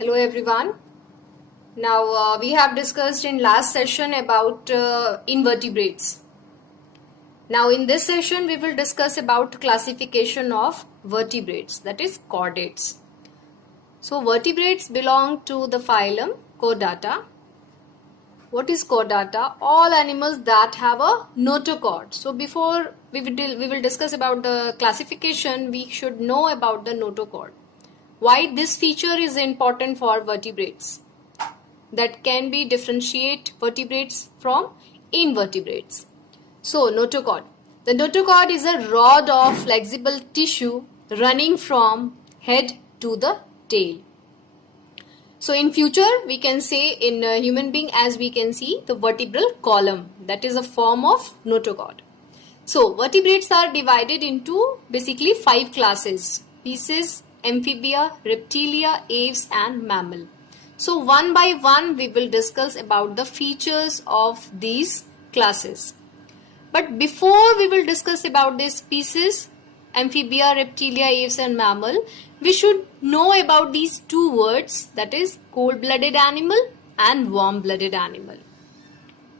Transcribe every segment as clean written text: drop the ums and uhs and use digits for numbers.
Hello everyone. Now we have discussed in last session about invertebrates. Now in this session we will discuss about classification of vertebrates, that is chordates. So vertebrates belong to the phylum Chordata. What is Chordata? All animals that have a notochord. So before we will discuss about the classification, we should know about the notochord. Why this feature is important for vertebrates that can be differentiate vertebrates from invertebrates. So notochord. The notochord is a rod of flexible tissue running from head to the tail. So in future we can say in a human being, as we can see the vertebral column, that is a form of notochord. So vertebrates are divided into basically 5 classes: Pisces, Amphibia, Reptilia, Aves and Mammal. So one by one we will discuss about the features of these classes. But before we will discuss about this species, Amphibia, Reptilia, Aves and Mammal, we should know about these 2 words, that is cold-blooded animal and warm-blooded animal.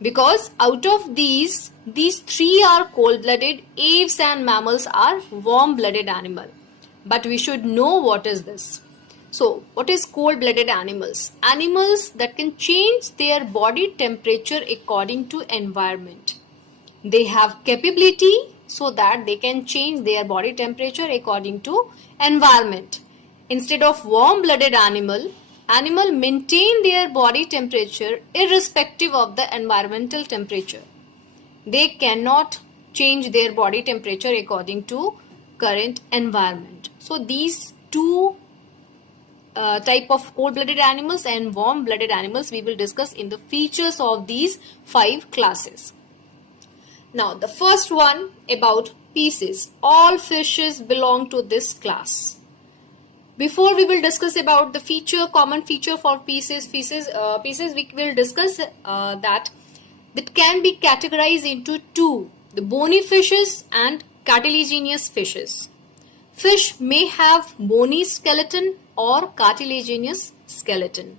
Because out of these 3 are cold-blooded, Aves and Mammals are warm-blooded animal. But we should know what is this. So what is cold-blooded animals? Animals that can change their body temperature according to environment. They have capability so that they can change their body temperature according to environment. Instead of warm-blooded animal maintain their body temperature irrespective of the environmental temperature. They cannot change their body temperature according to current environment. So these 2 type of cold-blooded animals and warm-blooded animals we will discuss in the features of these 5 classes. Now the first one about Pisces. All fishes belong to this class. Before we will discuss about the common feature for Pisces, we will discuss that it can be categorized into 2, the bony fishes and cartilaginous fishes. Fish may have bony skeleton or cartilaginous skeleton.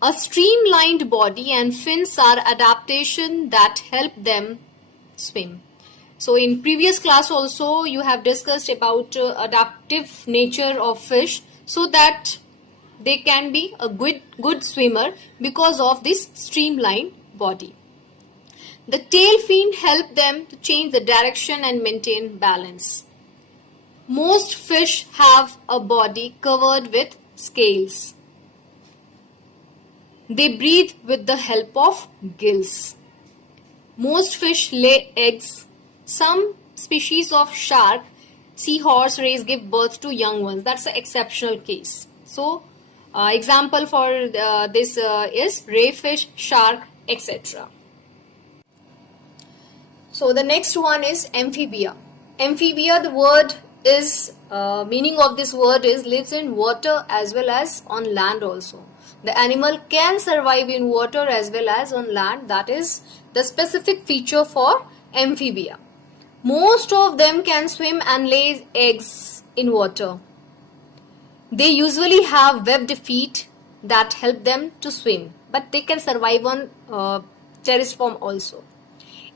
A streamlined body and fins are adaptation that help them swim. So in previous class also you have discussed about adaptive nature of fish, so that they can be a good swimmer because of this streamlined body. The tail fin help them to change the direction and maintain balance. Most fish have a body covered with scales. They breathe with the help of gills. Most fish lay eggs. Some species of shark, seahorse, rays give birth to young ones. That's an exceptional case. So, example for this is ray fish, shark, etc. So the next one is Amphibia. Amphibia, the word is meaning of this word is lives in water as well as on land also. The animal can survive in water as well as on land. That is the specific feature for Amphibia. Most of them can swim and lay eggs in water. They usually have webbed feet that help them to swim, but they can survive on terrestrial form also.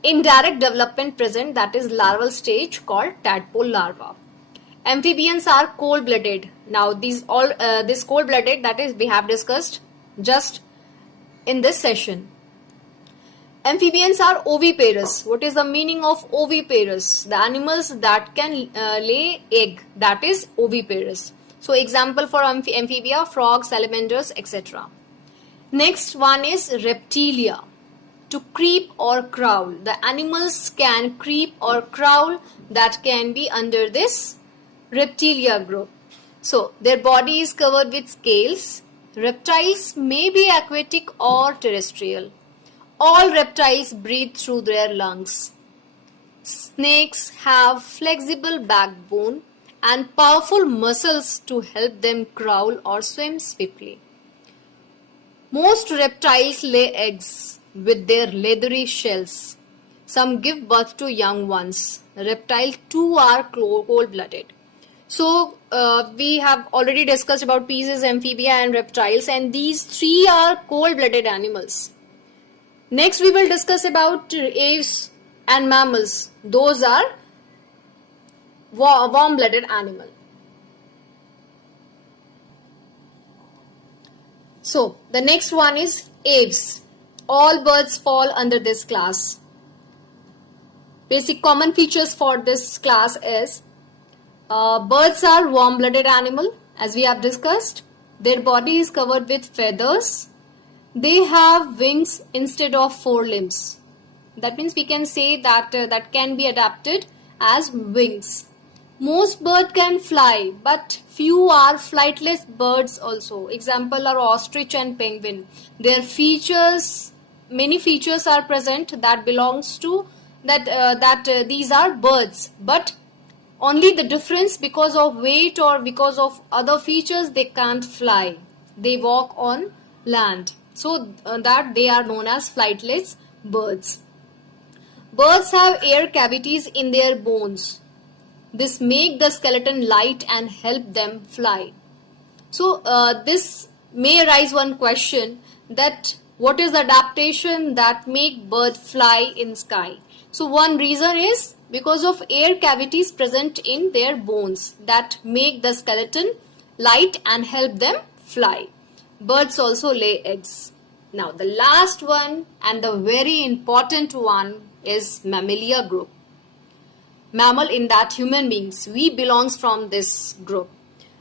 In direct development present, that is larval stage, called tadpole larva. Amphibians are cold-blooded. Now this cold-blooded, that is we have discussed just in this session. Amphibians are oviparous. What is the meaning of oviparous? The animals that can lay egg, that is oviparous. So example for amphibia, frogs, salamanders, etc. Next one is Reptilia. To creep or crawl. The animals can creep or crawl, that can be under this Reptilia group. So their body is covered with scales. Reptiles may be aquatic or terrestrial. All reptiles breathe through their lungs. Snakes have flexible backbone and powerful muscles to help them crawl or swim swiftly. Most reptiles lay eggs with their leathery shells. Some give birth to young ones. Reptiles too are cold-blooded. So we have already discussed about species, amphibia and reptiles, and these three are cold-blooded animals. Next we will discuss about aves and mammals. Those are warm-blooded animal. So the next one is aves. All birds fall under this class. Basic common features for this class is birds are warm-blooded animal, as we have discussed. Their body is covered with feathers. They have wings instead of forelimbs. That means we can say that that can be adapted as wings. Most birds can fly, but few are flightless birds also. Example are ostrich and penguin. Their features, many features are present that belongs to these are birds, but only the difference because of weight or because of other features they can't fly. They walk on land. So that they are known as flightless birds. Birds have air cavities in their bones. This make the skeleton light and help them fly. So this may arise one question that what is the adaptation that make bird fly in sky? So one reason is because of air cavities present in their bones that make the skeleton light and help them fly. Birds also lay eggs. Now the last one and the very important one is Mammalia group. Mammal in that human beings, we belongs from this group.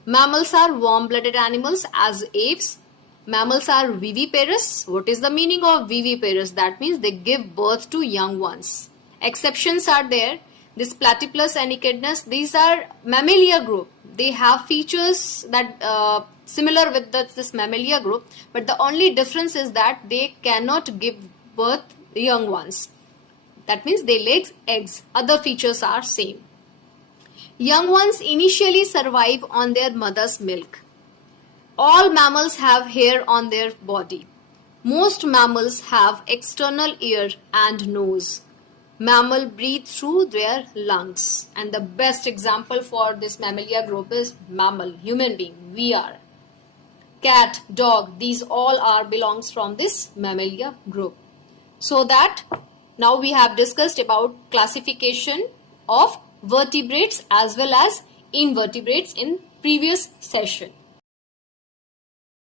Mammals are warm-blooded animals as aves. Mammals are viviparous. What is the meaning of viviparous? That means they give birth to young ones. Exceptions are there. This Platypus and Echidnas, these are Mammalia group. They have features that similar with this Mammalia group, but the only difference is that they cannot give birth young ones. That means they lay eggs. Other features are same. Young ones initially survive on their mother's milk. All mammals have hair on their body. Most mammals have external ear and nose. Mammal breathe through their lungs. And the best example for this Mammalia group is mammal, human being, we are. Cat, dog, these all are belongs from this Mammalia group. So that now we have discussed about classification of vertebrates as well as invertebrates in previous session.